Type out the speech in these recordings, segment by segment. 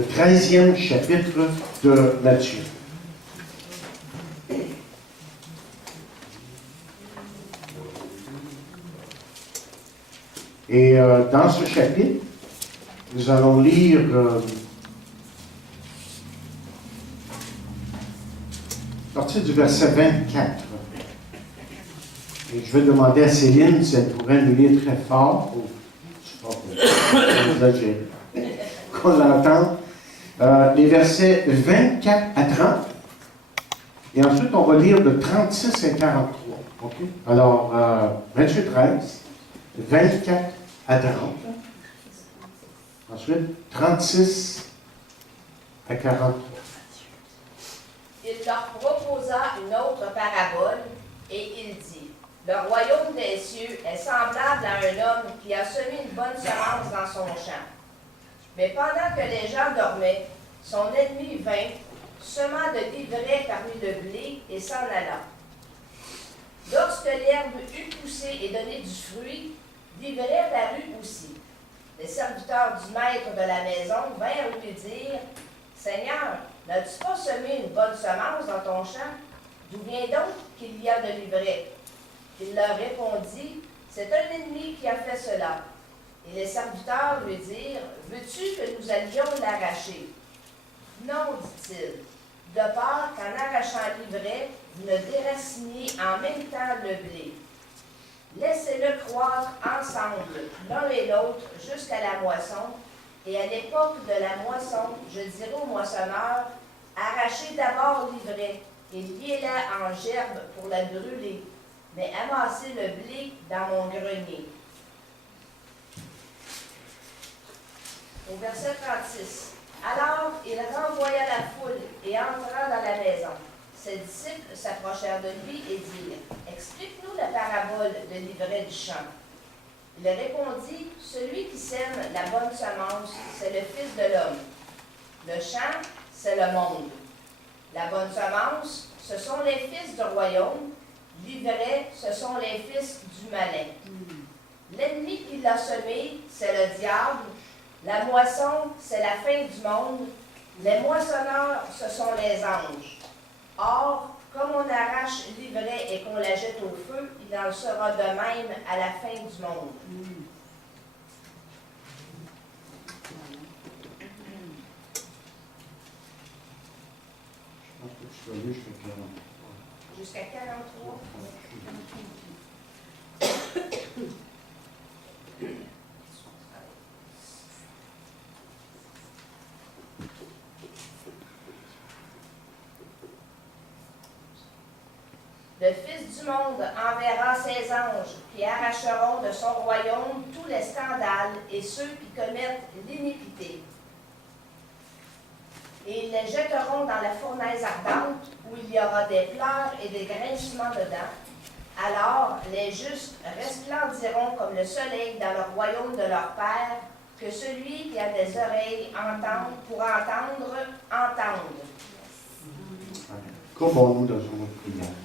le 13e chapitre de Matthieu. Et dans ce chapitre, nous allons lire à partir du verset 24. Et je vais demander à Céline si elle pourrait nous lire très fort, qu'on l'entende, les versets 24 à 30. Et ensuite, on va lire de 36 à 43. Okay? Alors, Matthieu 13, 24 à 30. Ensuite, 36 à 43. Il leur proposa une autre parabole, et il dit, « Le royaume des cieux est semblable à un homme qui a semé une bonne semence dans son champ. Mais pendant que les gens dormaient, son ennemi vint, sema de l'ivraie parmi le blé, et s'en alla. Lorsque l'herbe eut poussé et donné du fruit, l'ivraie parut aussi. Les serviteurs du maître de la maison vinrent lui dire, « Seigneur, n'as-tu pas semé une bonne semence dans ton champ? D'où vient donc qu'il y a de l'ivraie? » Il leur répondit, « C'est un ennemi qui a fait cela. » Et les serviteurs lui dirent, « Veux-tu que nous allions l'arracher? » « Non, dit-il, de peur qu'en arrachant l'ivraie, vous ne déraciniez en même temps le blé. Laissez-le croître ensemble, l'un et l'autre, jusqu'à la moisson, et à l'époque de la moisson, je dirai au moissonneur, arrachez d'abord l'ivraie, et liez-la en gerbe pour la brûler, mais amassez le blé dans mon grenier. » Au verset 36. Alors, il renvoya la foule et entra dans la maison. Ses disciples s'approchèrent de lui et dirent, « Explique-nous la parabole de l'ivraie du champ. » Il répondit, « Celui qui sème la bonne semence, c'est le Fils de l'homme. Le champ, c'est le monde. La bonne semence, ce sont les fils du royaume. L'ivraie, ce sont les fils du malin. L'ennemi qui l'a semé, c'est le diable. La moisson, c'est la fin du monde. Les moissonneurs, ce sont les anges. Or, comme on arrache l'ivraie et qu'on la jette au feu, il en sera de même à la fin du monde. » Je pense que tu vas lire jusqu'à 43. Jusqu'à 43. Le Fils du monde enverra ses anges qui arracheront de son royaume tous les scandales et ceux qui commettent l'iniquité. Et ils les jetteront dans la fournaise ardente où il y aura des pleurs et des grincements dedans. Alors les justes resplendiront comme le soleil dans le royaume de leur Père. Que celui qui a des oreilles pour entendre, entende. Courbons-nous dans une autre prière.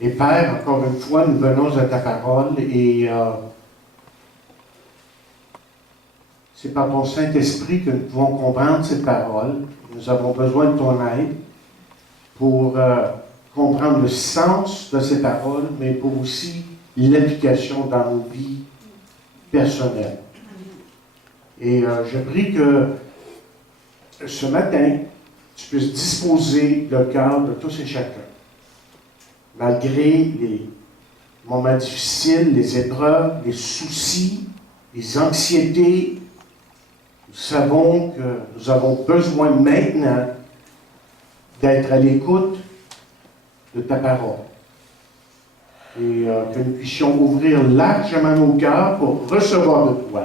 Et Père, encore une fois, nous venons à ta parole et c'est par ton Saint-Esprit que nous pouvons comprendre cette parole. Nous avons besoin de ton aide pour comprendre le sens de ces paroles, mais pour aussi l'application dans nos vies personnelles. Et je prie que ce matin, tu puisses disposer le cœur de tous et chacun. Malgré les moments difficiles, les épreuves, les soucis, les anxiétés, nous savons que nous avons besoin maintenant d'être à l'écoute de ta parole. Et que nous puissions ouvrir largement nos cœurs pour recevoir de toi.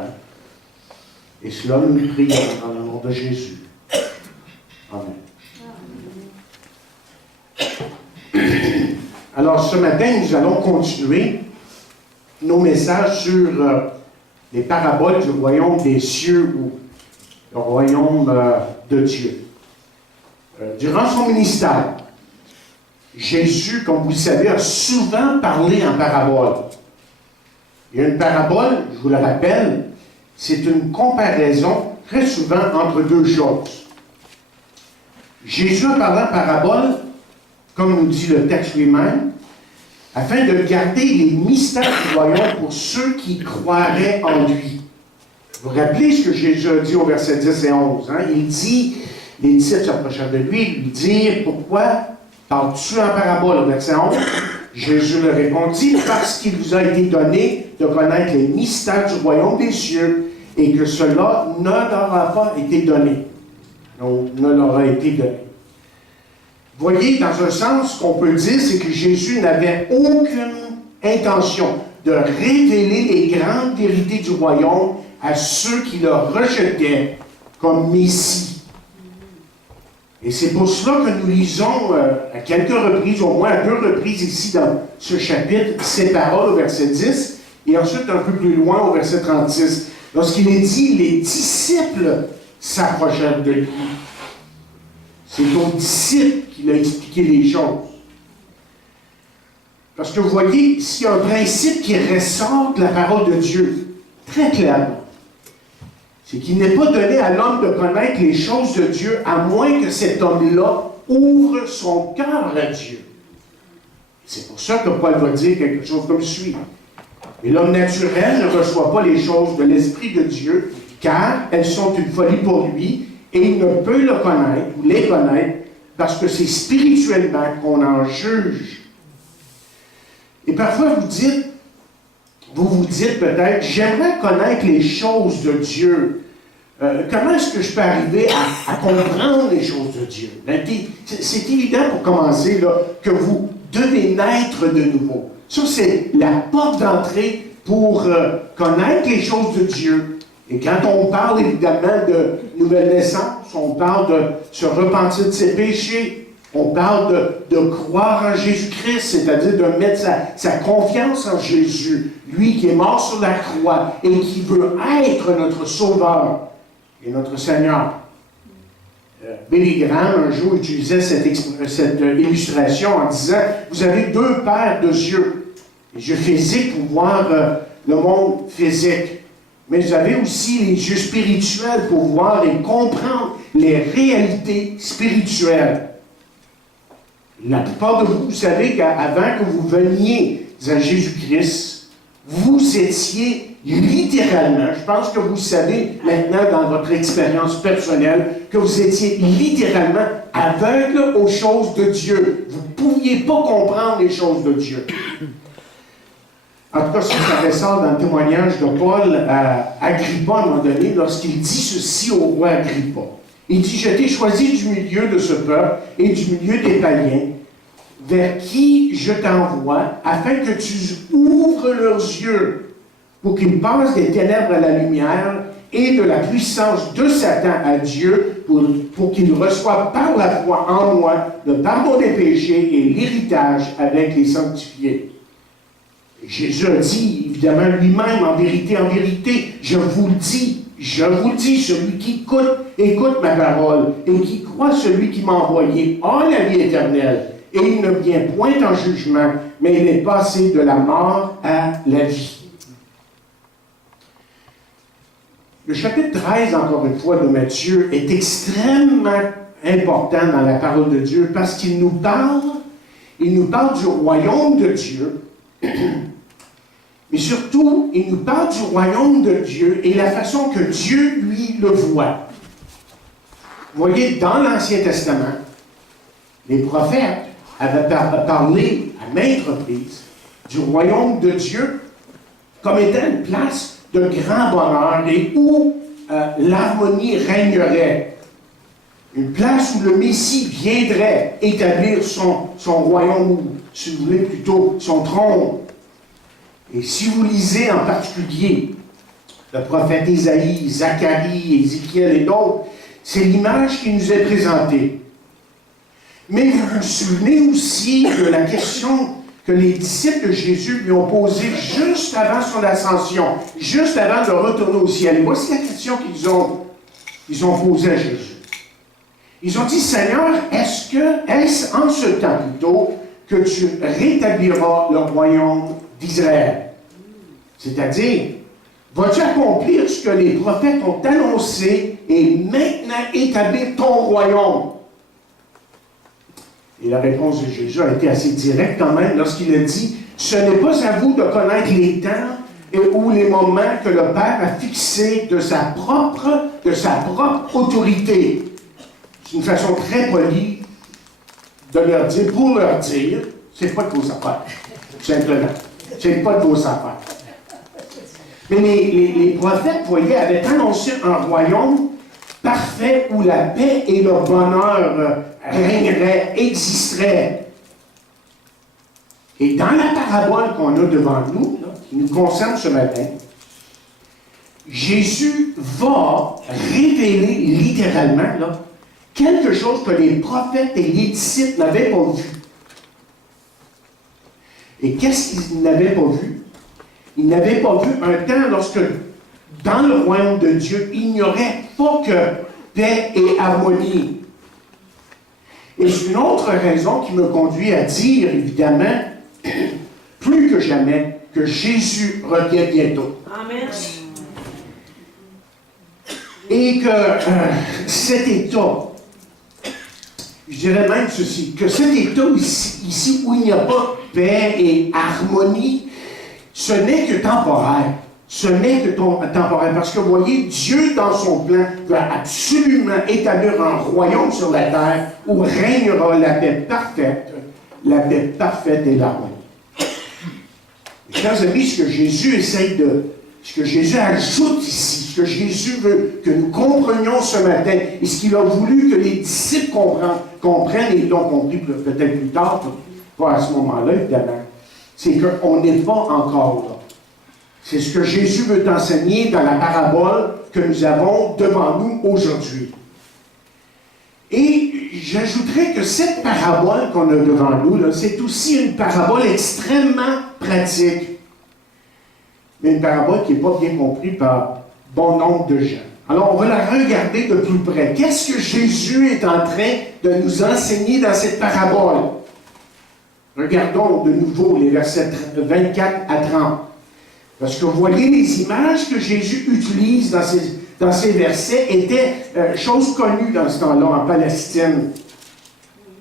Et cela, nous le prions dans le nom de Jésus. Amen. Alors, ce matin, nous allons continuer nos messages sur les paraboles du royaume des cieux ou le royaume de Dieu. Durant son ministère, Jésus, comme vous le savez, a souvent parlé en parabole. Il y a une parabole, je vous le rappelle, c'est une comparaison très souvent entre deux choses. Jésus a parlé en parabole, comme nous dit le texte lui-même, afin de garder les mystères du royaume pour ceux qui croiraient en lui. Vous vous rappelez ce que Jésus a dit au verset 10 et 11. Hein? Il dit, les disciples s'approchèrent de lui, lui dirent, pourquoi parles-tu en parabole au verset 11? Jésus leur répondit, parce qu'il vous a été donné de connaître les mystères du royaume des cieux, et que cela ne leur a pas été donné. Donc, ne leur a été donné. Voyez, dans un sens, ce qu'on peut dire, c'est que Jésus n'avait aucune intention de révéler les grandes vérités du royaume à ceux qui le rejetaient comme Messie. Et c'est pour cela que nous lisons à quelques reprises, au moins à 2 reprises ici dans ce chapitre, ces paroles au verset 10, et ensuite un peu plus loin au verset 36, lorsqu'il est dit « les disciples s'approchèrent de lui ». C'est aux disciples qu'il a expliqué les choses. Parce que vous voyez, s'il y a un principe qui ressort de la parole de Dieu, très clairement, c'est qu'il n'est pas donné à l'homme de connaître les choses de Dieu à moins que cet homme-là ouvre son cœur à Dieu. C'est pour ça que Paul va dire quelque chose comme suit. Mais l'homme naturel ne reçoit pas les choses de l'Esprit de Dieu, car elles sont une folie pour lui, et il ne peut le connaître, ou les connaître, parce que c'est spirituellement qu'on en juge. Et parfois vous vous dites peut-être, j'aimerais connaître les choses de Dieu. Comment est-ce que je peux arriver à comprendre les choses de Dieu? C'est évident pour commencer là, que vous devez naître de nouveau. Ça, c'est la porte d'entrée pour connaître les choses de Dieu. Et quand on parle évidemment de nouvelle naissance, on parle de se repentir de ses péchés, on parle de croire en Jésus-Christ, c'est-à-dire de mettre sa confiance en Jésus, lui qui est mort sur la croix et qui veut être notre Sauveur et notre Seigneur. Billy Graham, un jour, utilisait cette illustration en disant « Vous avez 2 paires de yeux, les yeux physiques pour voir le monde physique. Mais vous avez aussi les yeux spirituels pour voir et comprendre les réalités spirituelles. » La plupart de vous, vous savez qu'avant que vous veniez à Jésus-Christ, vous étiez littéralement, je pense que vous savez maintenant dans votre expérience personnelle, que vous étiez littéralement aveugle aux choses de Dieu. Vous ne pouviez pas comprendre les choses de Dieu. En tout cas, ça ressort dans le témoignage de Paul à Agrippa, à un moment donné, lorsqu'il dit ceci au roi Agrippa. Il dit, « Je t'ai choisi du milieu de ce peuple et du milieu des païens, vers qui je t'envoie, afin que tu ouvres leurs yeux, pour qu'ils passent des ténèbres à la lumière et de la puissance de Satan à Dieu, pour qu'ils reçoivent par la foi en moi le pardon des péchés et l'héritage avec les sanctifiés. » Jésus a dit, évidemment, lui-même, en vérité, je vous le dis, celui qui écoute ma parole et qui croit celui qui m'a envoyé a la vie éternelle. Et il ne vient point en jugement, mais il est passé de la mort à la vie. Le chapitre 13, encore une fois, de Matthieu est extrêmement important dans la parole de Dieu parce qu'il nous parle du royaume de Dieu, mais surtout, il nous parle du royaume de Dieu et la façon que Dieu, lui, le voit. Vous voyez, dans l'Ancien Testament, les prophètes avaient parlé à maintes reprises du royaume de Dieu comme étant une place de grand bonheur et où l'harmonie régnerait. Une place où le Messie viendrait établir son royaume, ou, si vous voulez, plutôt son trône. Et si vous lisez en particulier le prophète Isaïe, Zacharie, Ézéchiel et d'autres, c'est l'image qui nous est présentée. Mais vous vous souvenez aussi de la question que les disciples de Jésus lui ont posée juste avant son ascension, juste avant de retourner au ciel. Et voici la question qu'ils ont posée à Jésus. Ils ont dit, « Seigneur, est-ce en ce temps plutôt que tu rétabliras le royaume d'Israël? » C'est-à-dire, Vas-tu accomplir ce que les prophètes ont annoncé et maintenant établir ton royaume? Et la réponse de Jésus a été assez directe quand même lorsqu'il a dit, ce n'est pas à vous de connaître les temps ou les moments que le Père a fixés de sa propre autorité. C'est une façon très polie de leur dire, pour leur dire, c'est pas de vos affaires, simplement. C'est pas de vos affaires. Mais les prophètes, vous voyez, avaient annoncé un royaume parfait où la paix et le bonheur régneraient, existeraient. Et dans la parabole qu'on a devant nous, là, qui nous concerne ce matin, Jésus va révéler littéralement là, quelque chose que les prophètes et les disciples n'avaient pas vu. Et qu'est-ce qu'ils n'avaient pas vu? Ils n'avaient pas vu un temps lorsque, dans le royaume de Dieu, il n'y aurait pas que paix et harmonie. Et c'est une autre raison qui me conduit à dire, évidemment, plus que jamais, que Jésus revient bientôt. Amen. Et que cet état, je dirais même ceci, que cet état ici où il n'y a pas paix et harmonie, ce n'est que temporaire. Ce n'est que temporaire. Parce que vous voyez, Dieu, dans son plan, va absolument établir un royaume sur la terre où régnera la paix parfaite et l'harmonie. Chers amis, ce que Jésus ce que Jésus ajoute ici, ce que Jésus veut que nous comprenions ce matin, et ce qu'il a voulu que les disciples comprennent, et l'ont compris peut-être plus tard, pas à ce moment-là, évidemment, c'est qu'on n'est pas encore là. C'est ce que Jésus veut enseigner dans la parabole que nous avons devant nous aujourd'hui. Et j'ajouterais que cette parabole qu'on a devant nous, là, c'est aussi une parabole extrêmement pratique. Mais une parabole qui n'est pas bien comprise par bon nombre de gens. Alors, on va la regarder de plus près. Qu'est-ce que Jésus est en train de nous enseigner dans cette parabole? Regardons de nouveau les versets 24 à 30. Parce que vous voyez, les images que Jésus utilise dans ces versets étaient choses connues dans ce temps-là en Palestine.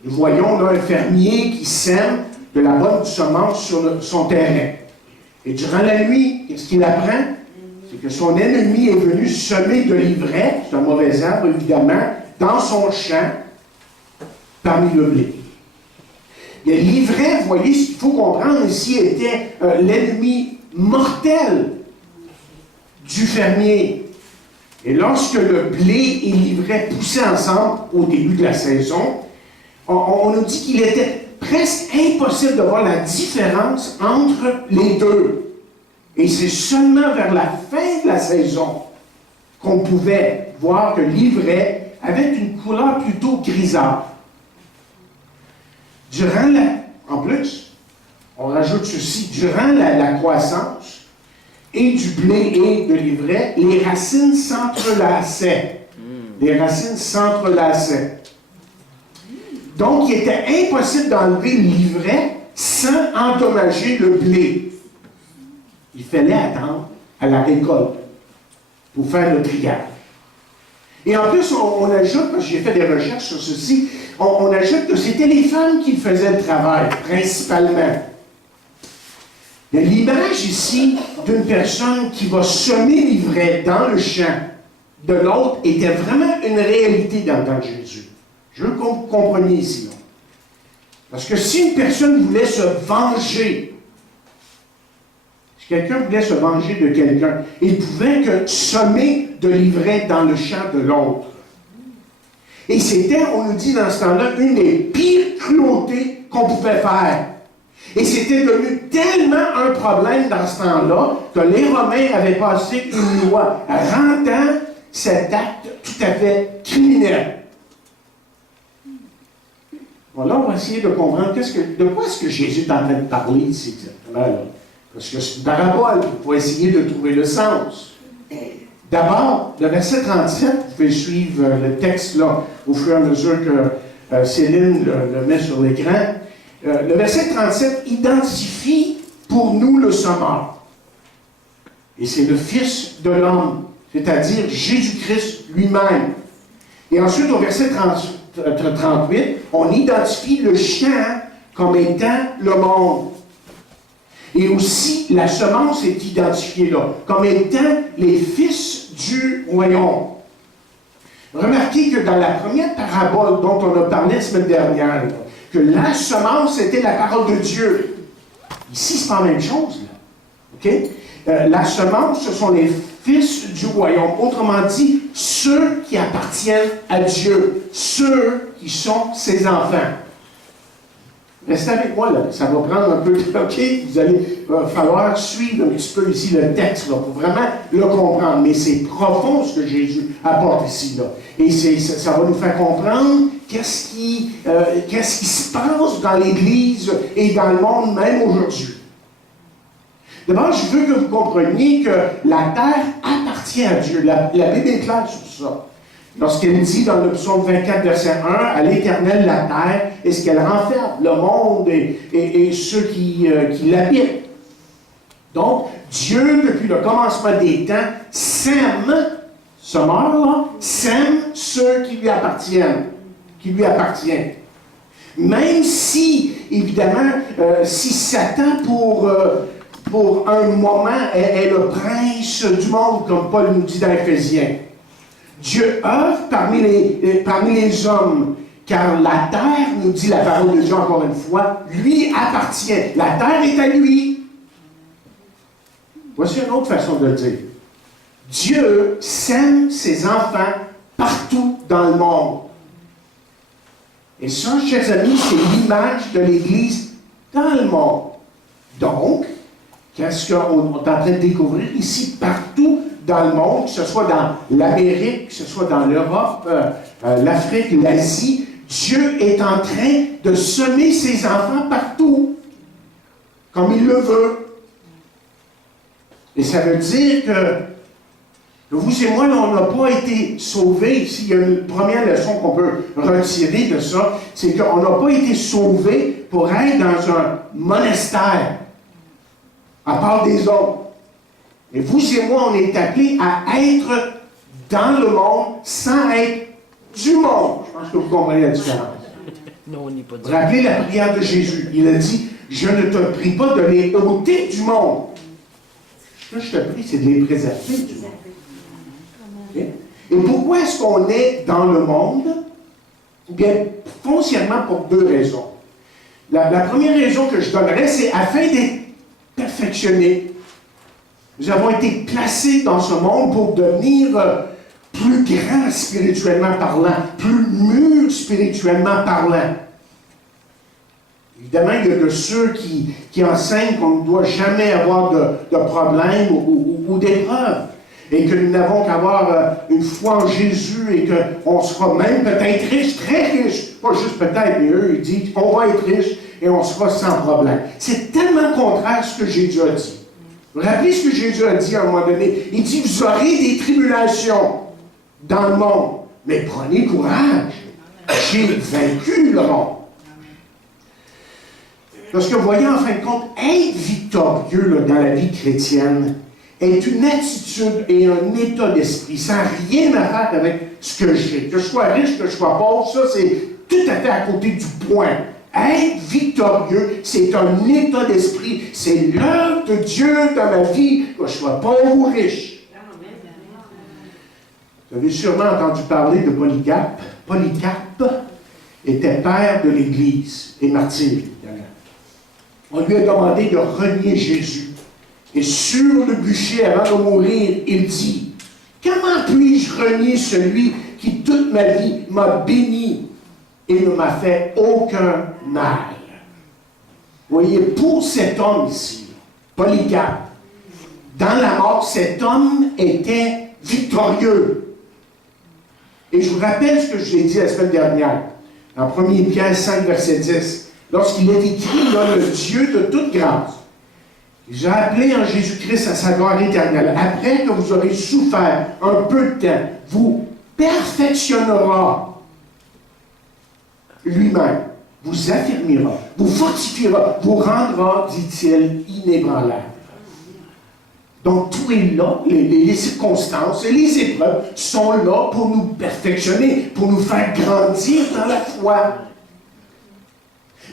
Nous voyons là un fermier qui sème de la bonne semence sur son terrain. Et durant la nuit, qu'est-ce qu'il apprend? C'est que son ennemi est venu semer de l'ivraie, c'est un mauvais arbre évidemment, dans son champ, parmi le blé. Et l'ivraie, vous voyez, ce qu'il faut comprendre ici, était l'ennemi mortel du fermier. Et lorsque le blé et l'ivraie poussaient ensemble au début de la saison, on nous dit qu'il était presque impossible de voir la différence entre les deux. Et c'est seulement vers la fin de la saison qu'on pouvait voir que l'ivraie avait une couleur plutôt grisâtre. En plus, on rajoute ceci, durant la croissance et du blé et de l'ivraie, les racines s'entrelaçaient. Les racines s'entrelaçaient. Donc, il était impossible d'enlever l'ivraie sans endommager le blé. Il fallait attendre à la récolte pour faire le triage. Et en plus, on ajoute, parce que j'ai fait des recherches sur ceci, on ajoute que c'était les femmes qui faisaient le travail, principalement. L'image ici d'une personne qui va semer l'ivraie dans le champ de l'autre était vraiment une réalité dans le temps de Jésus. Je veux que vous compreniez ici. Là. Parce que si une personne voulait se venger, si quelqu'un voulait se venger de quelqu'un, il pouvait que semer de l'ivraie dans le champ de l'autre. Et c'était, on nous dit dans ce temps-là, une des pires cruautés qu'on pouvait faire. Et c'était devenu tellement un problème dans ce temps-là que les Romains avaient passé une loi rendant cet acte tout à fait criminel. Bon, là, on va essayer de comprendre de quoi est-ce que Jésus est en train de parler ici exactement. Là. Parce que c'est une parabole pour essayer de trouver le sens. D'abord, le verset 37, vous pouvez suivre le texte là, au fur et à mesure que Céline le met sur l'écran. Le verset 37 identifie pour nous le semeur. Et c'est le Fils de l'homme, c'est-à-dire Jésus-Christ lui-même. Et ensuite, au verset 38, on identifie le chien comme étant le monde. Et aussi, la semence est identifiée là, comme étant les fils du royaume. Remarquez que dans la première parabole dont on a parlé la semaine dernière, là, que la semence était la parole de Dieu. Ici, c'est pas la même chose. Là. OK? La semence, ce sont les fils du royaume. Autrement dit, ceux qui appartiennent à Dieu, ceux qui sont ses enfants. Restez avec moi, là. Ça va prendre un peu de... OK? Vous allez falloir suivre un petit peu ici le texte, là, pour vraiment le comprendre. Mais c'est profond ce que Jésus apporte ici, là. Et ça va nous faire comprendre qu'est-ce qui se passe dans l'Église et dans le monde, même aujourd'hui. D'abord, je veux que vous compreniez que la terre appartient à Dieu. La Bible est claire sur ça. Lorsqu'elle dit dans le psaume 24, verset 1, « À l'Éternel la terre est ce qu'elle renferme, le monde et ceux qui l'habitent. » Donc, Dieu, depuis le commencement des temps, sème, ce mort-là, sème ceux qui lui appartiennent, qui lui appartiennent. Même si, évidemment, si Satan, pour un moment, est le prince du monde, comme Paul nous dit dans Éphésiens, Dieu œuvre parmi les hommes, car la terre, nous dit la parole de Dieu encore une fois, lui appartient. La terre est à lui. Voici une autre façon de le dire. Dieu sème ses enfants partout dans le monde. Et ça, chers amis, c'est l'image de l'Église dans le monde. Donc, qu'est-ce qu'on est en train de découvrir ici partout dans le monde, que ce soit dans l'Amérique, que ce soit dans l'Europe, l'Afrique, l'Asie, Dieu est en train de semer ses enfants partout, comme il le veut. Et ça veut dire que vous et moi, on n'a pas été sauvés. S'il y a une première leçon qu'on peut retirer de ça, c'est qu'on n'a pas été sauvés pour être dans un monastère, à part des autres. Et vous et moi, on est appelés à être dans le monde sans être du monde. Je pense que vous comprenez la différence. Non, on n'est pas Vous rappelez la prière de Jésus. Il a dit, « Je ne te prie pas de les ôter du monde. » Ce que je te prie, c'est de les préserver du monde. Okay? Et pourquoi est-ce qu'on est dans le monde? Bien, foncièrement pour deux raisons. La première raison que je donnerais, c'est afin d'être perfectionnés. Nous avons été placés dans ce monde pour devenir plus grands spirituellement parlant, plus mûrs spirituellement parlant. Évidemment, il y a de ceux qui enseignent qu'on ne doit jamais avoir de problèmes ou d'épreuves, et que nous n'avons qu'avoir une foi en Jésus et qu'on sera même peut-être riche, très riche, pas juste peut-être, mais eux, ils disent qu'on va être riche et on sera sans problème. C'est tellement contraire à ce que Jésus a dit. Vous vous rappelez ce que Jésus a dit à un moment donné? Il dit, vous aurez des tribulations dans le monde, mais prenez courage. J'ai vaincu le monde. Parce que vous voyez, en fin de compte, être victorieux là, dans la vie chrétienne est une attitude et un état d'esprit. Ça n'a rien à faire avec ce que j'ai. Que je sois riche, que je sois pauvre, ça c'est tout à fait à côté du point. Être victorieux, c'est un état d'esprit. C'est l'œuvre de Dieu dans ma vie, que je sois pauvre ou riche. Vous avez sûrement entendu parler de Polycarpe. Polycarpe était père de l'Église et martyr. On lui a demandé de renier Jésus. Et sur le bûcher, avant de mourir, il dit, « Comment puis-je renier celui qui toute ma vie m'a béni et ne m'a fait aucun mal? » Vous voyez, pour cet homme ici, Polycarpe, dans la mort, cet homme était victorieux. Et je vous rappelle ce que je vous ai dit la semaine dernière, en 1 Pierre 5, verset 10. Lorsqu'il est écrit, là, le Dieu de toute grâce, j'ai appelé en Jésus-Christ à sa gloire éternelle. Après que vous aurez souffert un peu de temps, vous perfectionnera lui-même, vous affirmera, vous fortifiera, vous rendra, dit-il, inébranlable. Donc, tout est là, les circonstances et les épreuves sont là pour nous perfectionner, pour nous faire grandir dans la foi.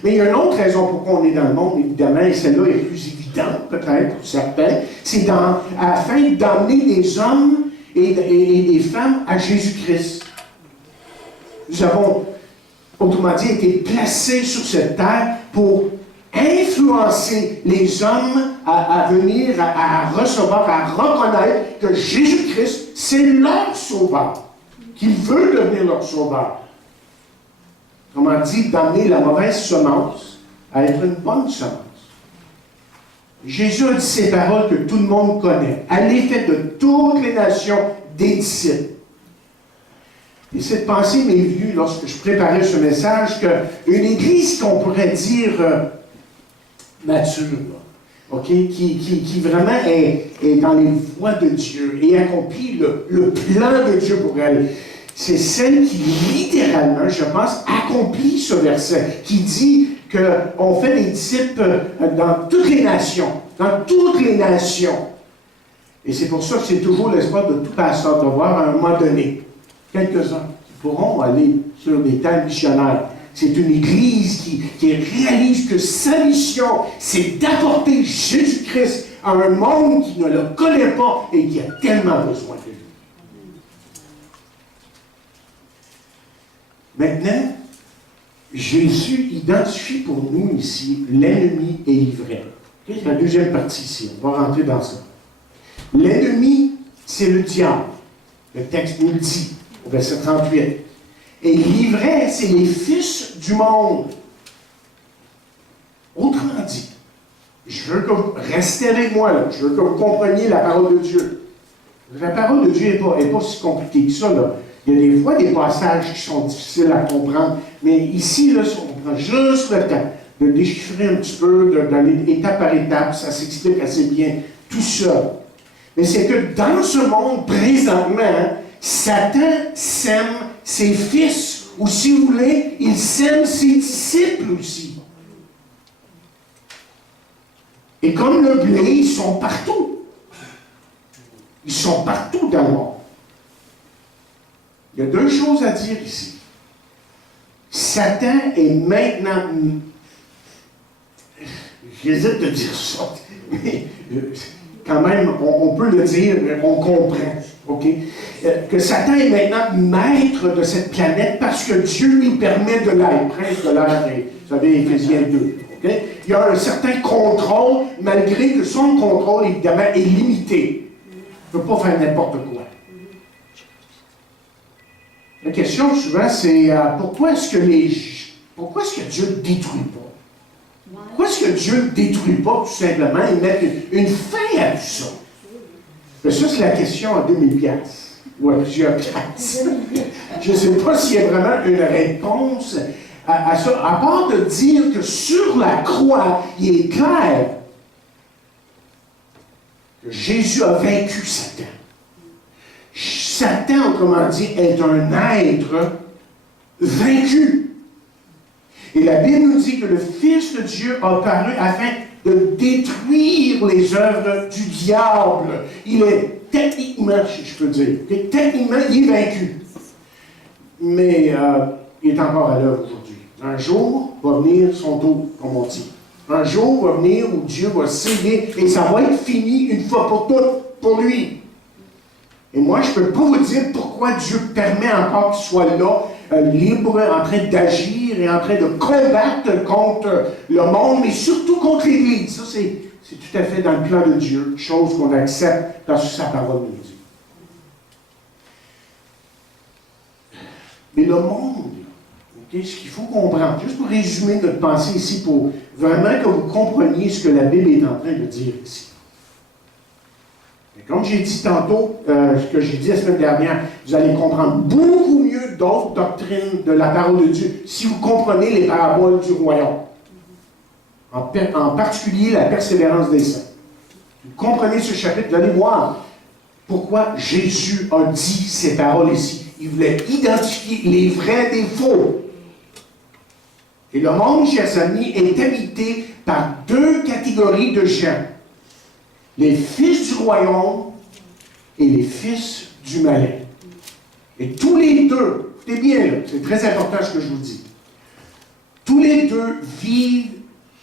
Mais il y a une autre raison pourquoi on est dans le monde, évidemment, et celle-là est plus évidente, peut-être, pour certains, c'est afin d'emmener des hommes et des femmes à Jésus-Christ. Nous avons, autrement dit, été placés sur cette terre pour influencer les hommes à venir, à recevoir, à reconnaître que Jésus-Christ, c'est leur sauveur, qu'il veut devenir leur sauveur. Comment dit, d'amener la mauvaise semence à être une bonne semence. Jésus a dit ces paroles que tout le monde connaît. Allez, faites de toutes les nations des disciples. Et cette pensée m'est venue lorsque je préparais ce message qu'une église qu'on pourrait dire mature, okay, qui vraiment est dans les voies de Dieu et accomplit le plan de Dieu pour elle. C'est celle qui, littéralement, je pense, accomplit ce verset, qui dit qu'on fait des disciples dans toutes les nations. Dans toutes les nations. Et c'est pour ça que c'est toujours l'espoir de tout pasteur de voir à un moment donné quelques-uns qui pourront aller sur des terres missionnaires. C'est une église qui réalise que sa mission, c'est d'apporter Jésus-Christ à un monde qui ne le connaît pas et qui a tellement besoin de lui. Maintenant, Jésus identifie pour nous ici l'ennemi et l'ivraie. Okay? C'est la deuxième partie ici. On va rentrer dans ça. L'ennemi, c'est le diable. Le texte nous le dit, au verset 38. Et l'ivraie, c'est les fils du monde. Autrement dit, je veux que vous restez avec moi, là. Je veux que vous compreniez la parole de Dieu. La parole de Dieu n'est pas si compliquée que ça, là. Il y a des fois des passages qui sont difficiles à comprendre, mais ici, là, on prend juste le temps de déchiffrer un petit peu, d'aller étape par étape, ça s'explique assez bien, tout ça. Mais c'est que dans ce monde, présentement, Satan sème ses fils, ou si vous voulez, il sème ses disciples aussi. Et comme le blé, ils sont partout. Ils sont partout dans le monde. Il y a deux choses à dire ici. Satan est maintenant... J'hésite de dire ça, mais quand même, on peut le dire, on comprend. Okay? Que Satan est maintenant maître de cette planète parce que Dieu lui permet de l'être, prince de l'air, vous savez, Éphésiens 2. Okay? Il y a un certain contrôle, malgré que son contrôle, évidemment, est limité. Il ne peut pas faire n'importe quoi. La question souvent, c'est pourquoi est-ce que Dieu ne détruit pas? Pourquoi est-ce que Dieu ne détruit pas tout simplement et met une fin à tout ça? Mais ça, c'est la question à 2000 piastres ou à plusieurs piastres. Je ne sais pas s'il y a vraiment une réponse à ça, à part de dire que sur la croix, il est clair que Jésus a vaincu Satan. Satan, autrement dit, est un être vaincu. Et la Bible nous dit que le Fils de Dieu a paru afin de détruire les œuvres du diable. Il est techniquement, si je peux dire, techniquement, il est vaincu. Mais il est encore à l'œuvre aujourd'hui. Un jour va venir son tour, comme on dit. Un jour va venir où Dieu va sceller et ça va être fini une fois pour toutes pour lui. Et moi, je ne peux pas vous dire pourquoi Dieu permet encore qu'il soit là, libre, en train d'agir et en train de combattre contre le monde, mais surtout contre l'Église. Ça, c'est tout à fait dans le plan de Dieu, chose qu'on accepte parce que sa parole nous dit. Mais le monde, okay, ce qu'il faut comprendre, juste pour résumer notre pensée ici, pour vraiment que vous compreniez ce que la Bible est en train de dire ici. Et comme j'ai dit tantôt, ce que j'ai dit la semaine dernière, vous allez comprendre beaucoup mieux d'autres doctrines de la parole de Dieu si vous comprenez les paraboles du royaume. En particulier la persévérance des saints. Vous comprenez ce chapitre, vous allez voir pourquoi Jésus a dit ces paroles ici. Il voulait identifier les vrais des faux. Et le monde, chers amis, est habité par deux catégories de gens. les fils du royaume et les fils du malin. Et tous les deux, écoutez bien là, c'est très important ce que je vous dis, tous les deux vivent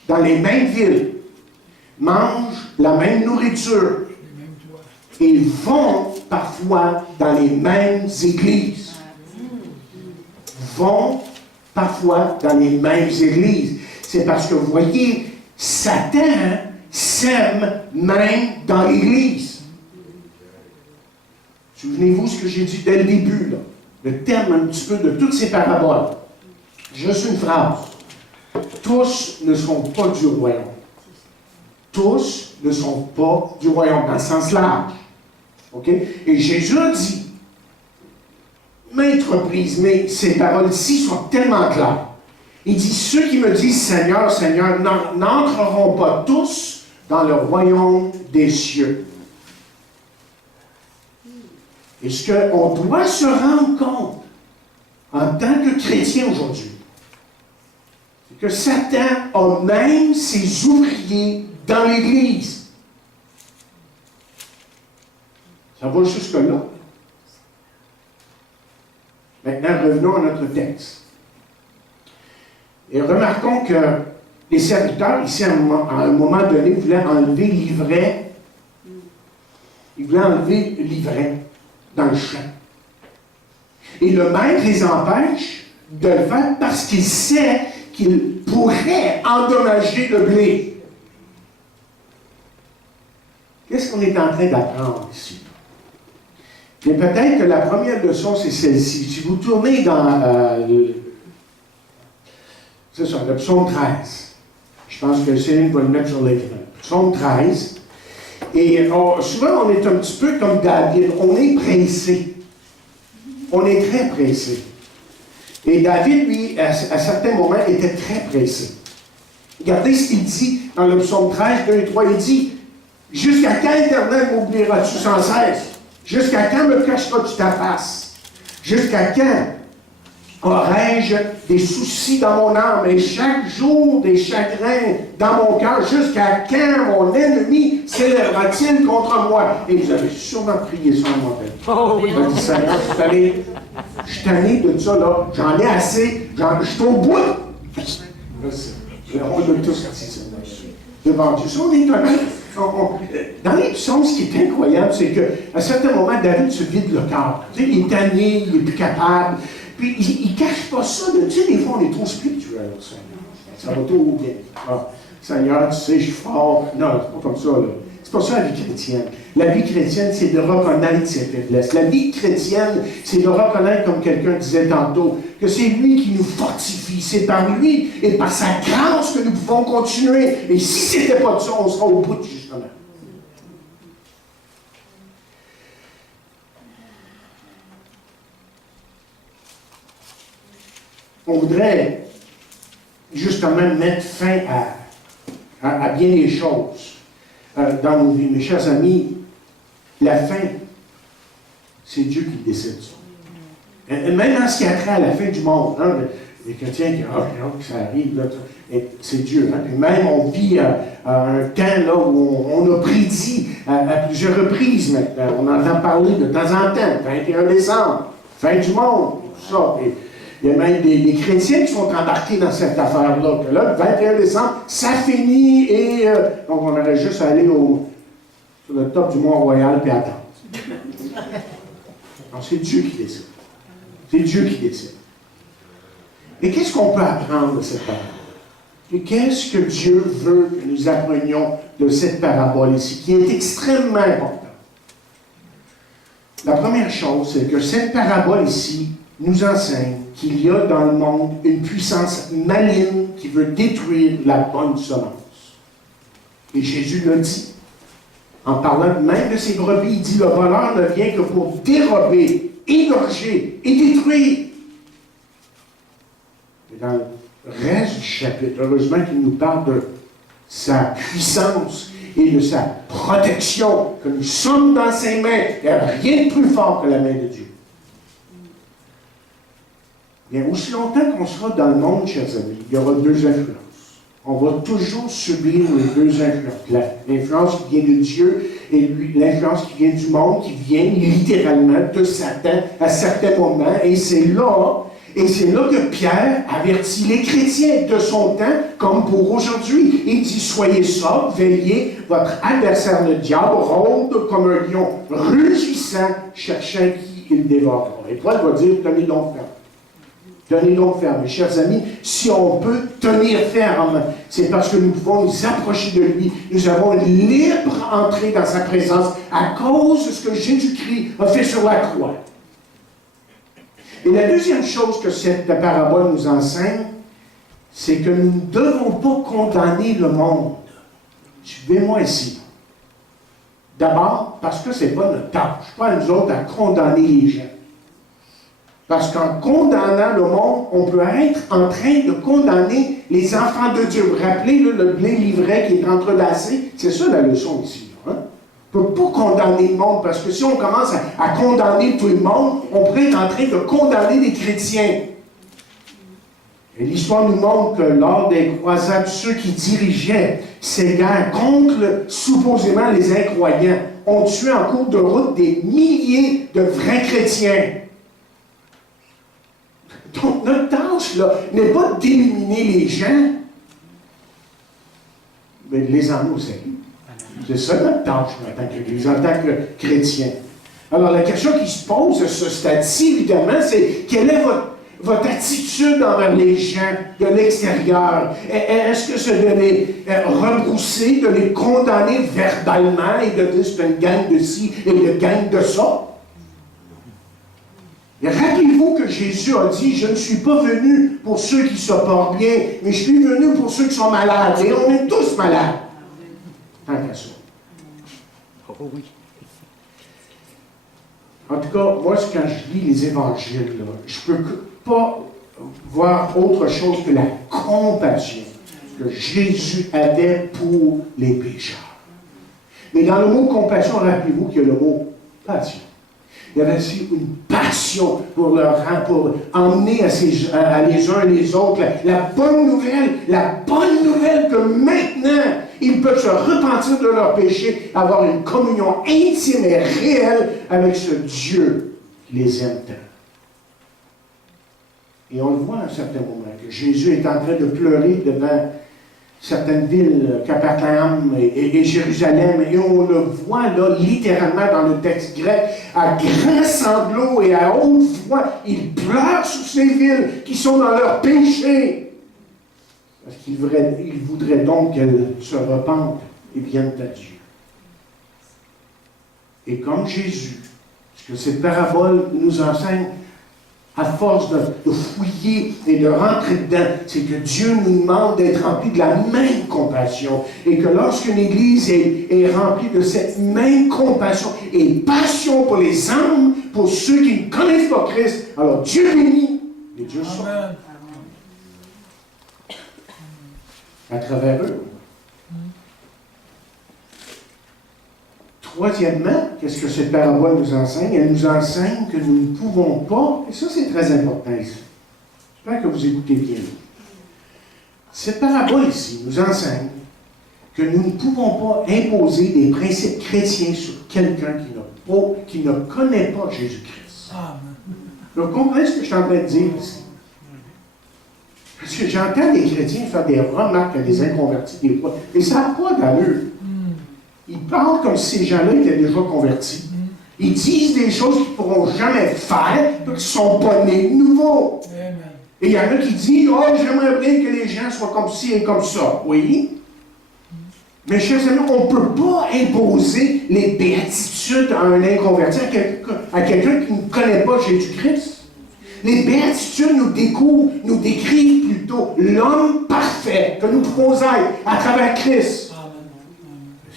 dans les mêmes villes, mangent la même nourriture et vont parfois dans les mêmes églises. Vont parfois dans les mêmes églises. C'est parce que, vous voyez, Satan sème même dans l'Église. Souvenez-vous ce que j'ai dit dès le début, là. Le thème un petit peu de toutes ces paraboles. Juste une phrase. Tous ne sont pas du royaume. Tous ne sont pas du royaume, dans le sens large. OK? Et Jésus a dit, maintes reprises, mais ces paroles-ci sont tellement claires. Il dit, ceux qui me disent Seigneur, Seigneur, n'entreront pas tous dans le royaume des cieux. Et ce qu'on doit se rendre compte en tant que chrétien aujourd'hui, c'est que Satan a même ses ouvriers dans l'Église. Ça va jusque-là. Maintenant, revenons à notre texte. Et remarquons que les serviteurs, ici, à un moment donné, voulaient enlever l'ivraie. Ils voulaient enlever l'ivraie dans le champ. Et le maître les empêche de le faire parce qu'il sait qu'il pourrait endommager le blé. Qu'est-ce qu'on est en train d'apprendre ici? Mais peut-être que la première leçon, c'est celle-ci. Si vous tournez dans c'est ça, le psaume 13. Je pense que Céline va le mettre sur l'écran. Psaume 13. Et souvent, on est un petit peu comme David. On est pressé. On est très pressé. Et David, lui, à certains moments, était très pressé. Regardez ce qu'il dit dans le psaume 13, 2 et 3. Il dit, « Jusqu'à quand, Éternel, m'oublieras-tu sans cesse? Jusqu'à quand me cacheras-tu ta face? Jusqu'à quand aurais-je des soucis dans mon âme et chaque jour des chagrins dans mon cœur? Jusqu'à quand mon ennemi s'élèvera-t-il contre moi? » Et vous avez sûrement prié ça en moi. Oh oui. Il m'a dit, Seigneur, je suis tanné de ça, là. J'en ai assez. Je suis au bout. On l'a tous dit ça. Devant Dieu. Ça, on est honnête. Dans les psaumes, ce qui est incroyable, c'est qu'à certains moments, David se vide le cœur. Tu sais, il est tanné, il n'est plus capable. Puis, il ne cache pas ça. Tu sais, des fois, on est trop spirituel, Seigneur. Ça va tout bien. Ah, Seigneur, tu sais, je suis fort. Non, c'est pas comme ça, là. C'est pas ça la vie chrétienne. La vie chrétienne, c'est de reconnaître ses faiblesses. La vie chrétienne, c'est de reconnaître, comme quelqu'un disait tantôt, que c'est lui qui nous fortifie. C'est par lui et par sa grâce que nous pouvons continuer. Et si ce n'était pas de ça, on sera au bout, justement. On voudrait justement mettre fin à bien des choses dans nos vies. Mes chers amis, la fin, c'est Dieu qui décide ça. Et même en ce qui a trait à la fin du monde, hein, les chrétiens qui que ça arrive, là, c'est Dieu. Hein. Et même on vit un temps là, où on a prédit à plusieurs reprises maintenant. On entend parler de temps en temps, 21 décembre, fin du monde, tout ça. Et il y a même des chrétiens qui sont embarqués dans cette affaire-là. Que là, le 21 décembre, ça finit et donc on aurait juste à aller sur le top du Mont-Royal et attendre. Non, c'est Dieu qui décide. C'est Dieu qui décide. Et qu'est-ce qu'on peut apprendre de cette parabole? Et qu'est-ce que Dieu veut que nous apprenions de cette parabole ici, qui est extrêmement importante? La première chose, c'est que cette parabole ici nous enseigne qu'il y a dans le monde une puissance maligne qui veut détruire la bonne semence. Et Jésus l'a dit. En parlant même de ses brebis, il dit, le voleur ne vient que pour dérober, égorger et détruire. Et dans le reste du chapitre, heureusement qu'il nous parle de sa puissance et de sa protection, que nous sommes dans ses mains. Il n'y a rien de plus fort que la main de Dieu. Bien, aussi longtemps qu'on sera dans le monde, chers amis, il y aura deux influences. on va toujours subir les deux influences. L'influence qui vient de Dieu et l'influence qui vient du monde, qui vient littéralement de Satan à certains moments. Et c'est là que Pierre avertit les chrétiens de son temps comme pour aujourd'hui. Il dit, soyez sobres, veillez, votre adversaire le diable rôde comme un lion rugissant, cherchant qui il dévorera. Et Paul va dire, tenez donc ferme. Tenez donc ferme. Mes chers amis, si on peut tenir ferme, c'est parce que nous pouvons nous approcher de lui. Nous avons une libre entrée dans sa présence à cause de ce que Jésus-Christ a fait sur la croix. Et la deuxième chose que cette parabole nous enseigne, c'est que nous ne devons pas condamner le monde. Suivez-moi ici. D'abord, parce que ce n'est pas notre tâche, pas nous autres à condamner les gens. Parce qu'en condamnant le monde, on peut être en train de condamner les enfants de Dieu. Vous vous rappelez le blé livret qui est entrelacé? C'est ça la leçon ici. Hein? On ne peut pas condamner le monde, parce que si on commence à condamner tout le monde, on pourrait être en train de condamner les chrétiens. Et l'histoire nous montre que lors des croisades, ceux qui dirigeaient ces guerres contre supposément les incroyants ont tué en cours de route des milliers de vrais chrétiens. Donc, notre tâche, là, n'est pas d'éliminer les gens, mais de les emmener au salut. C'est ça notre tâche, en tant qu'Église, en tant que chrétien. Alors, la question qui se pose à ce stade-ci, évidemment, c'est quelle est votre attitude envers les gens de l'extérieur? Est-ce que c'est de les rebrousser, de les condamner verbalement et de dire c'est une gang de ci et une gang de ça? Et rappelez-vous que Jésus a dit, je ne suis pas venu pour ceux qui se portent bien, mais je suis venu pour ceux qui sont malades. Et on est tous malades. Tant qu'à ça. Oh oui. En tout cas, moi, quand je lis les évangiles, là, je ne peux pas voir autre chose que la compassion que Jésus avait pour les pécheurs. Mais dans le mot compassion, rappelez-vous qu'il y a le mot passion. Il y avait aussi une passion pour emmener à les uns et les autres la bonne nouvelle que maintenant, ils peuvent se repentir de leurs péchés, avoir une communion intime et réelle avec ce Dieu qui les aime tant. Et on le voit à un certain moment, que Jésus est en train de pleurer devant certaines villes, Capernaum et Jérusalem, et on le voit là, littéralement dans le texte grec, à grands sanglots et à haute voix, il pleure sur ces villes qui sont dans leur péché. Parce qu'il voudrait donc qu'elles se repentent et viennent à Dieu. Et comme Jésus, ce que cette parabole nous enseigne, à force de fouiller et de rentrer dedans, c'est que Dieu nous demande d'être remplis de la même compassion. Et que lorsqu'une Église est remplie de cette même compassion et passion pour les âmes, pour ceux qui ne connaissent pas Christ, alors Dieu bénit et Dieu sauve. À travers eux. Troisièmement, qu'est-ce que cette parabole nous enseigne? Elle nous enseigne que nous ne pouvons pas, et ça c'est très important ici, j'espère que vous écoutez bien. Cette parabole ici nous enseigne que nous ne pouvons pas imposer des principes chrétiens sur quelqu'un qui ne connaît pas Jésus-Christ. Vous comprenez ce que je suis en train de dire ici? Parce que j'entends des chrétiens faire des remarques à des inconvertis des fois, et ça n'a pas d'allure. Ils parlent comme si ces gens-là étaient déjà convertis. Ils disent des choses qu'ils ne pourront jamais faire parce qu'ils ne sont pas nés de nouveau. Et il y en a qui disent, « Oh, j'aimerais bien que les gens soient comme ci et comme ça. » Oui. Mais chers amis, on ne peut pas imposer les béatitudes à un inconverti, à quelqu'un qui ne connaît pas Jésus-Christ. Les béatitudes nous décrivent plutôt l'homme parfait que nous pouvons être à travers Christ.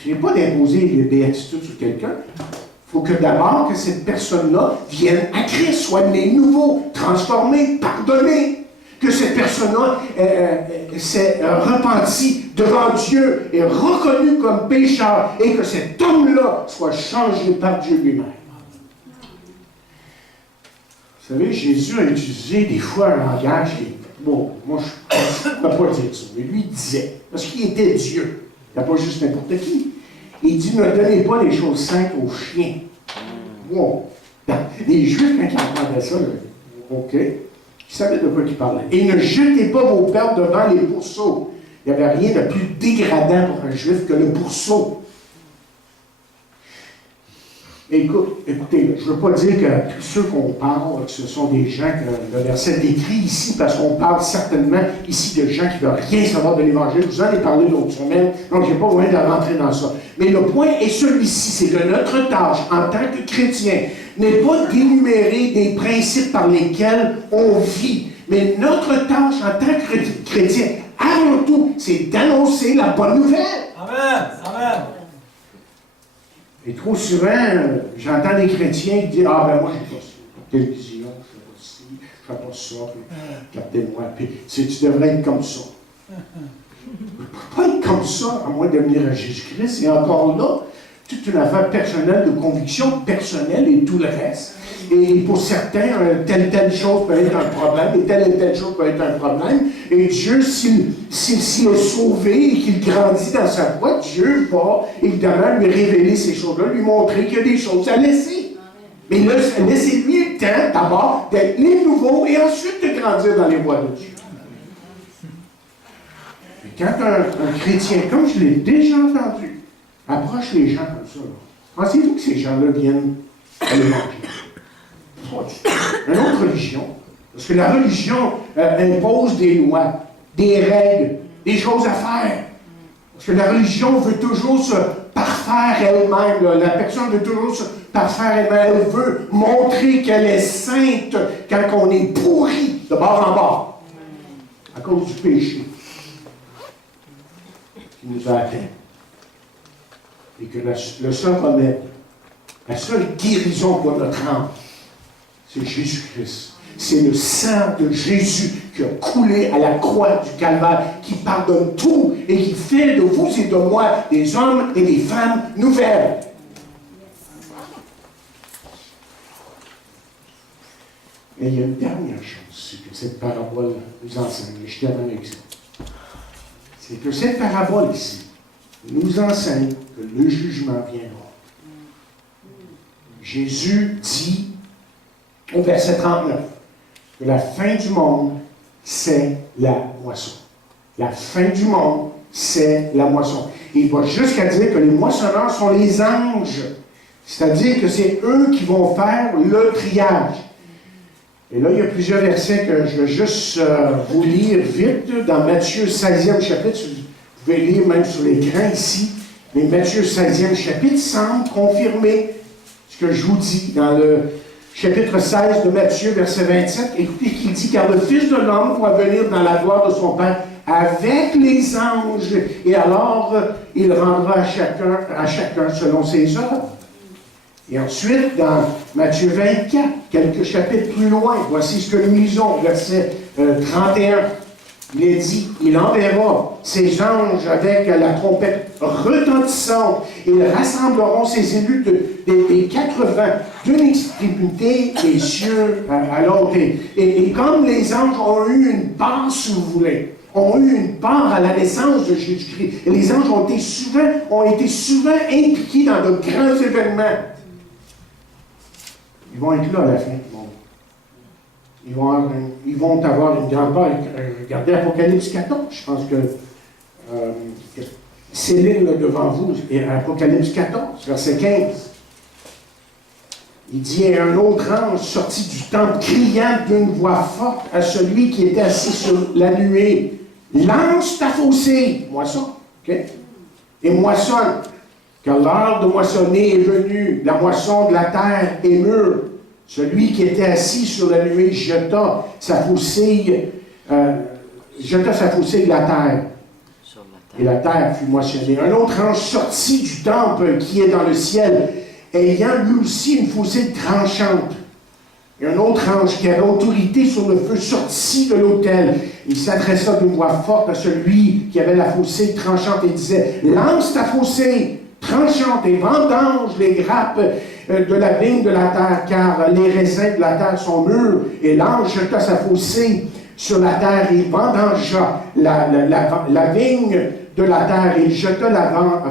Il n'y a pas d'imposer les béatitudes sur quelqu'un. Il faut que d'abord que cette personne-là vienne à Christ, soit née nouveau, transformée, pardonnée. Que cette personne-là s'est repentie devant Dieu et reconnue comme pécheur et que cet homme-là soit changé par Dieu lui-même. Vous savez, Jésus a utilisé des fois un langage qui, bon, moi je ne pouvait pas dire ça, mais lui disait, parce qu'il était Dieu. Il n'y a pas juste n'importe qui. Il dit, ne donnez pas les choses saintes aux chiens. Wow. Les Juifs, quand ils entendaient ça, là, OK, ils savaient de quoi ils parlaient. Et ne jetez pas vos perles devant les pourceaux. Il n'y avait rien de plus dégradant pour un Juif que le pourceau. Écoutez, là, je ne veux pas dire que tous ceux qu'on parle, que ce sont des gens que le verset décrit ici, parce qu'on parle certainement ici de gens qui ne veulent rien savoir de l'Évangile. Je vous en ai parlé l'autre semaine, donc je n'ai pas besoin de rentrer dans ça. Mais le point est celui-ci, c'est que notre tâche en tant que chrétien n'est pas d'énumérer des principes par lesquels on vit, mais notre tâche en tant que chrétien, avant tout, c'est d'annoncer la bonne nouvelle. Amen. Amen. Et trop souvent, j'entends des chrétiens qui disent « Ah ben moi, je ne fais pas ça. Télévision, je ne fais pas ci, je ne fais pas ça. Captez-moi. Puis tu devrais être comme ça. » Je ne peux pas être comme ça, à moins de venir à Jésus-Christ. Et encore là, toute une affaire personnelle, de conviction personnelle et tout le reste. Et pour certains, telle chose peut être un problème, et telle chose peut être un problème. Et Dieu, s'il est sauvé et qu'il grandit dans sa foi, Dieu va évidemment lui révéler ces choses-là, lui montrer qu'il y a des choses à laisser. Mais là, laissez-lui le temps d'abord d'être né nouveau et ensuite de grandir dans les voies de Dieu. Et quand un chrétien, comme je l'ai déjà entendu, approche les gens comme ça, là, pensez-vous que ces gens-là viennent à l'Évangile? Pas du tout. Une autre religion. Parce que la religion impose des lois, des règles, des choses à faire. Parce que la religion veut toujours se parfaire elle-même. Là. La personne veut toujours se parfaire elle-même. Elle veut montrer qu'elle est sainte quand on est pourri de bord en bord. À cause du péché qui nous a atteints. Et que le seul remède, la seule guérison pour notre âme, c'est Jésus-Christ. C'est le sang de Jésus qui a coulé à la croix du Calvaire, qui pardonne tout et qui fait de vous et de moi des hommes et des femmes nouvelles. Et il y a une dernière chose que cette parabole nous enseigne, et je termine avec ça. C'est que cette parabole ici nous enseigne que le jugement viendra. Jésus dit au verset 39 que la fin du monde, c'est la moisson. La fin du monde, c'est la moisson. Et il va jusqu'à dire que les moissonneurs sont les anges. C'est-à-dire que c'est eux qui vont faire le triage. Et là, il y a plusieurs versets que je vais juste vous lire vite. Dans Matthieu 16e chapitre, vous pouvez lire même sur l'écran ici, mais Matthieu 16e chapitre semble confirmer ce que je vous dis dans le chapitre 16 de Matthieu, verset 27. Écoutez qu'il dit « Car le Fils de l'homme va venir dans la gloire de son Père avec les anges, et alors il rendra à chacun selon ses œuvres. » Et ensuite, dans Matthieu 24, quelques chapitres plus loin, voici ce que nous lisons, verset 31. Il est dit, il enverra ses anges avec la trompette retentissante, et ils rassembleront ses élus des 4 vents, d'une extrémité des cieux à l'autre. Et comme les anges ont eu une part, si vous voulez, ont eu une part à la naissance de Jésus-Christ, et les anges ont été souvent impliqués dans de grands événements. Ils vont être là à la fin du monde. Ils vont avoir une grande part. Regardez Apocalypse 14. Je pense que Céline, là, devant vous, et Apocalypse 14, verset 15. Il dit, et un autre ange sortit du temple, criant d'une voix forte à celui qui était assis sur la nuée, lance ta faucille, moisson, OK? Et moissonne. Car l'heure de moissonner est venue, la moisson de la terre est mûre. Celui qui était assis sur la nuée jeta sa faucille de la terre. Et la terre fut moissonnée. Un autre ange sortit du temple qui est dans le ciel, ayant lui aussi une faucille tranchante. Et un autre ange qui avait autorité sur le feu sortit de l'autel. Il s'adressa d'une voix forte à celui qui avait la faucille tranchante et disait, lance ta faucille tranchante et vendange les grappes de la vigne de la terre, car les raisins de la terre sont mûrs. Et l'ange jeta sa faucille sur la terre et vendangea la vigne de la terre et jeta la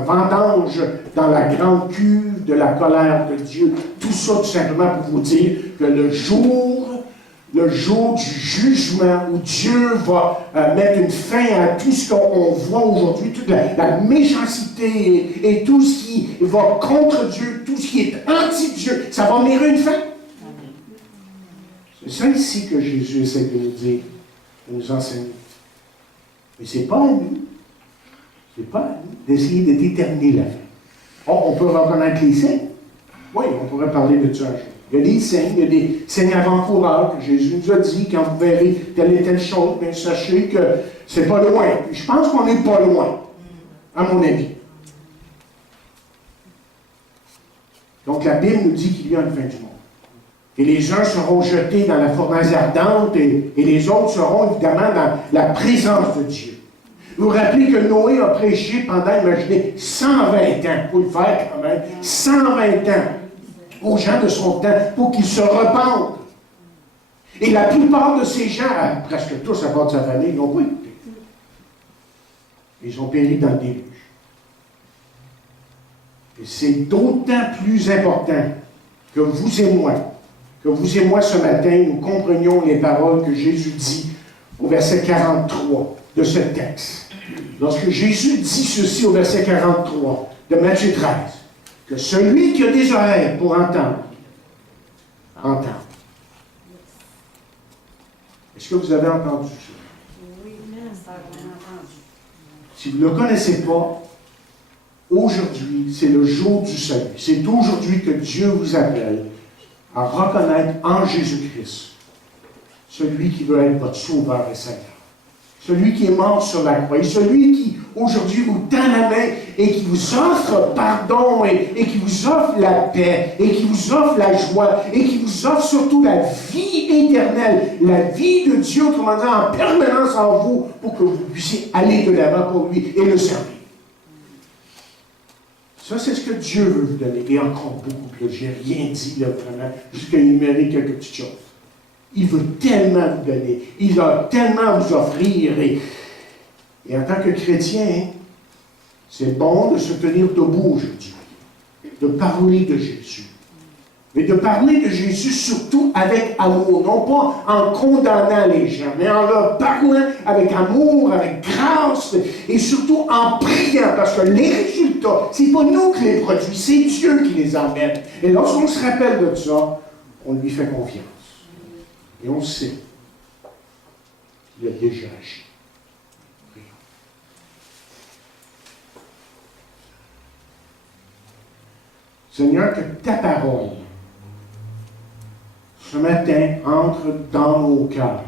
vendange dans la grande cuve de la colère de Dieu. Tout ça tout simplement pour vous dire que le jour du jugement où Dieu va mettre une fin à tout ce qu'on voit aujourd'hui, toute la méchanceté et tout ce qui va contre Dieu, tout ce qui est anti-Dieu, ça va venir une fin. C'est ça ici que Jésus essaie de nous dire, de nous enseigner. Mais ce n'est pas à nous. C'est pas à nous d'essayer de déterminer la fin. Oh, on peut reconnaître les signes. Oui, on pourrait parler de ça un jour. Il y a des signes, il y a des signes avant-coureurs que Jésus nous a dit, quand vous verrez telle et telle chose, bien sachez que c'est pas loin. Je pense qu'on n'est pas loin, à mon avis. Donc la Bible nous dit qu'il y a une fin du monde. Et les uns seront jetés dans la fournaise ardente et les autres seront évidemment dans la présence de Dieu. Vous vous rappelez que Noé a prêché pendant, imaginez, 120 ans. Il faut le faire quand même. 120 ans aux gens de son temps pour qu'ils se repentent. Et la plupart de ces gens, presque tous à part de sa famille, n'ont pas écouté. Ils ont péri dans le déluge. Et c'est d'autant plus important que vous et moi ce matin, nous comprenions les paroles que Jésus dit au verset 43 de ce texte. Lorsque Jésus dit ceci au verset 43 de Matthieu 13, que celui qui a des oreilles pour entendre, entende. Est-ce que vous avez entendu ça? Oui, ça a bien entendu. Si vous ne le connaissez pas, aujourd'hui, c'est le jour du salut. C'est aujourd'hui que Dieu vous appelle à reconnaître en Jésus-Christ celui qui veut être votre sauveur et Seigneur. Celui qui est mort sur la croix. Et celui qui, aujourd'hui, vous tend la main et qui vous offre pardon et qui vous offre la paix et qui vous offre la joie et qui vous offre surtout la vie éternelle, la vie de Dieu, autrement dit, en permanence en vous pour que vous puissiez aller de l'avant pour lui et le servir. Ça, c'est ce que Dieu veut vous donner. Et encore beaucoup plus. Je n'ai rien dit, là, vraiment, jusqu'à énumérer quelques petites choses. Il veut tellement vous donner. Il a tellement à vous offrir. Et en tant que chrétien, c'est bon de se tenir debout aujourd'hui, de parler de Jésus. Mais de parler de Jésus surtout avec amour, non pas en condamnant les gens, mais en leur parlant avec amour, avec grâce, et surtout en priant, parce que les résultats, c'est pas nous qui les produisons, c'est Dieu qui les emmène. Et lorsqu'on se rappelle de ça, on lui fait confiance. Et on sait qu'il a déjà agi. Seigneur, que ta parole, ce matin, entre dans nos cœurs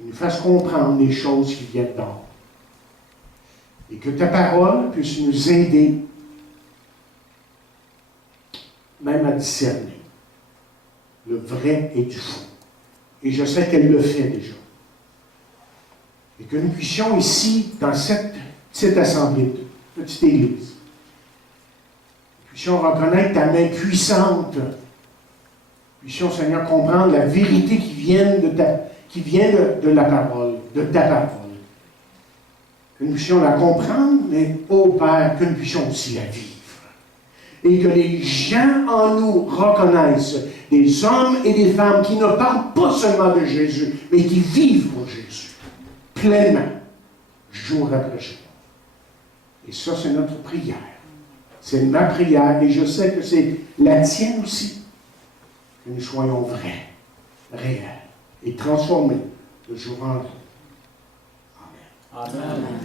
et nous fasse comprendre les choses qui viennent d'en haut. Et que ta parole puisse nous aider même à discerner le vrai et du faux. Et je sais qu'elle le fait déjà. Et que nous puissions ici, dans cette petite assemblée, petite église, nous puissions reconnaître ta main puissante. Puissions, Seigneur, comprendre la vérité qui vient de la parole, de ta parole. Que nous puissions la comprendre, mais, ô Père, que nous puissions aussi la vivre. Et que les gens en nous reconnaissent des hommes et des femmes qui ne parlent pas seulement de Jésus, mais qui vivent pour Jésus, pleinement, jour après jour. Et ça, c'est notre prière. C'est ma prière, et je sais que c'est la tienne aussi. Que nous soyons vrais, réels, et transformés de jour en jour. Amen. Amen.